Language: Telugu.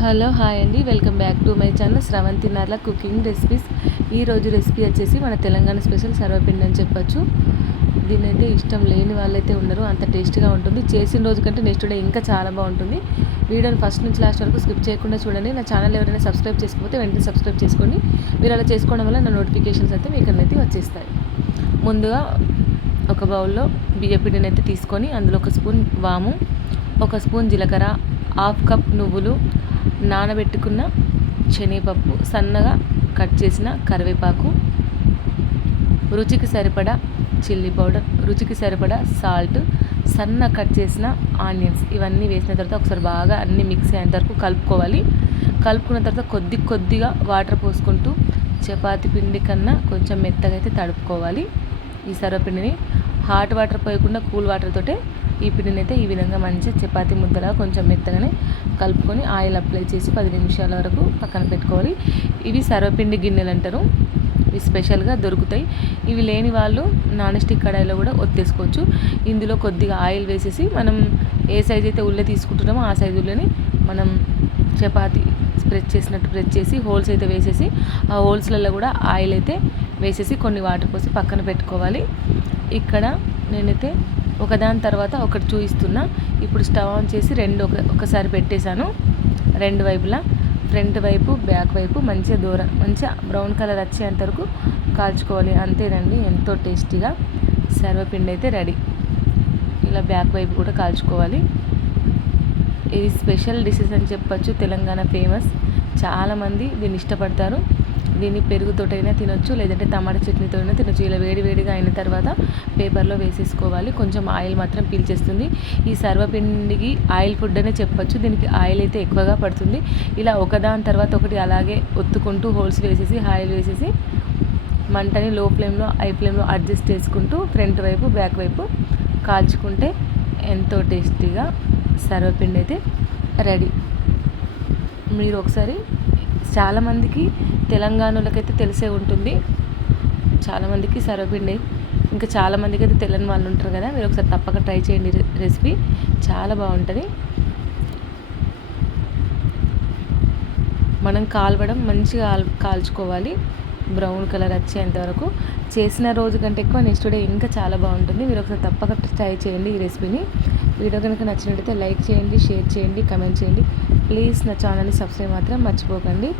హలో హాయ్ అండి, welcome back to my channel Sravanthi Narla cooking recipes. ఈరోజు రెసిపీ వచ్చేసి మన తెలంగాణ స్పెషల్ సర్వపిండి అని చెప్పొచ్చు. దీనైతే ఇష్టం లేని వాళ్ళైతే ఉండరు, అంత టేస్టీగా ఉంటుంది. చేసిన రోజు కంటే నెక్స్ట్ డే ఇంకా చాలా బాగుంటుంది. వీడియోని ఫస్ట్ నుంచి లాస్ట్ వరకు స్కిప్ చేయకుండా చూడండి. నా ఛానల్ ఎవరైనా సబ్స్క్రైబ్ చేసుకోకపోతే వెంటనే సబ్స్క్రైబ్ చేసుకోండి. మీరు అలా చేసుకోవడం వల్ల నా నోటిఫికేషన్స్ అయితే మీకు అయితే వచ్చేస్తాయి. ముందుగా ఒక బౌల్లో బియ్యపిండిని అయితే తీసుకొని అందులో ఒక స్పూన్ వాము, ఒక స్పూన్ జీలకర్ర, హాఫ్ కప్ నువ్వులు, నానబెట్టుకున్న శనగపప్పు, సన్నగా కట్ చేసిన కరివేపాకు, రుచికి సరిపడా చిల్లీ పౌడర్, రుచికి సరిపడా సాల్ట్, సన్న కట్ చేసిన ఆనియన్స్, ఇవన్నీ వేసిన తర్వాత ఒకసారి బాగా అన్నీ మిక్స్ అయ్యేంత వరకు కలుపుకోవాలి. కలుపుకున్న తర్వాత కొద్దిగా వాటర్ పోసుకుంటూ చపాతి పిండి కన్నా కొంచెం మెత్తగా అయితే తడుపుకోవాలి. ఈ సర్వపిండిని హాట్ వాటర్ పోయకుండా కూల్ వాటర్ తోటే ఈ పిండిని అయితే ఈ విధంగా మంచిగా చపాతీ ముద్దలా కొంచెం మెత్తగానే కలుపుకొని ఆయిల్ అప్లై చేసి 10 నిమిషాల వరకు పక్కన పెట్టుకోవాలి. ఇవి సర్వపిండి గిన్నెలు అంటారు, ఇవి స్పెషల్గా దొరుకుతాయి. ఇవి లేని వాళ్ళు నాన్ స్టిక్ కడాయిలో కూడా ఒత్తేసుకోవచ్చు. ఇందులో కొద్దిగా ఆయిల్ వేసేసి మనం ఏ సైజు అయితే ఉల్లె తీసుకుంటున్నామో ఆ సైజు ఉల్లిని మనం చపాతీ స్ప్రెడ్ చేసినట్టు ప్రెస్ చేసి హోల్స్ అయితే వేసేసి ఆ హోల్స్లలో కూడా ఆయిల్ అయితే వేసేసి కొన్ని వాటర్ పోసి పక్కన పెట్టుకోవాలి. ఇక్కడ నేనైతే ఒకదాని తర్వాత ఒకటి చూపిస్తున్నా. ఇప్పుడు స్టవ్ ఆన్ చేసి ఒకసారి పెట్టేశాను. రెండు వైపులా ఫ్రంట్ వైపు బ్యాక్ వైపు మంచిగా బ్రౌన్ కలర్ వచ్చేంత వరకు కాల్చుకోవాలి. అంతేనండి, ఎంతో టేస్టీగా సర్వపిండి అయితే రెడీ. ఇలా బ్యాక్ వైపు కూడా కాల్చుకోవాలి. ఇది స్పెషల్ డిషెస్ అని చెప్పచ్చు, తెలంగాణ ఫేమస్. చాలామంది దీన్ని ఇష్టపడతారు. దీన్ని పెరుగుతోటైనా తినొచ్చు, లేదంటే టమాటా చట్నీతో అయినా తినొచ్చు. ఇలా వేడిగా అయిన తర్వాత పేపర్లో వేసేసుకోవాలి. కొంచెం ఆయిల్ మాత్రం పీల్చేస్తుంది. ఈ సర్వపిండికి ఆయిల్ ఫుడ్ అనే చెప్పచ్చు, దీనికి ఆయిల్ అయితే ఎక్కువగా పడుతుంది. ఇలా ఒకదాని తర్వాత ఒకటి అలాగే ఒత్తుకుంటూ హోల్స్ వేసేసి ఆయిల్ వేసేసి మంటని లో ఫ్లేమ్లో హై ఫ్లేమ్లో అడ్జస్ట్ చేసుకుంటూ ఫ్రంట్ వైపు బ్యాక్ వైపు కాల్చుకుంటే ఎంతో టేస్టీగా సర్వపిండి అయితే రెడీ. మీరు ఒకసారి, చాలామందికి తెలంగాణలోకైతే తెలిసే ఉంటుంది, చాలామందికి సర్వపిండి, ఇంకా చాలామందికి అయితే తెలియని వాళ్ళు ఉంటారు కదా. మీరు ఒకసారి తప్పక ట్రై చేయండి, రెసిపీ చాలా బాగుంటుంది. మనం కాల్వడం మంచిగా కాల్చుకోవాలి, బ్రౌన్ కలర్ వచ్చేంత వరకు. చేసిన రోజు కంటే ఎక్కువ నెక్స్ట్ డే ఇంకా చాలా బాగుంటుంది. మీరు ఒకసారి తప్పక ట్రై చేయండి ఈ రెసిపీని. వీడియో కనుక నచ్చినట్టయితే లైక్ చేయండి, షేర్ చేయండి, కమెంట్ చేయండి. ప్లీజ్ నా ఛానల్ని సబ్స్క్రైబ్ మాత్రం మర్చిపోకండి.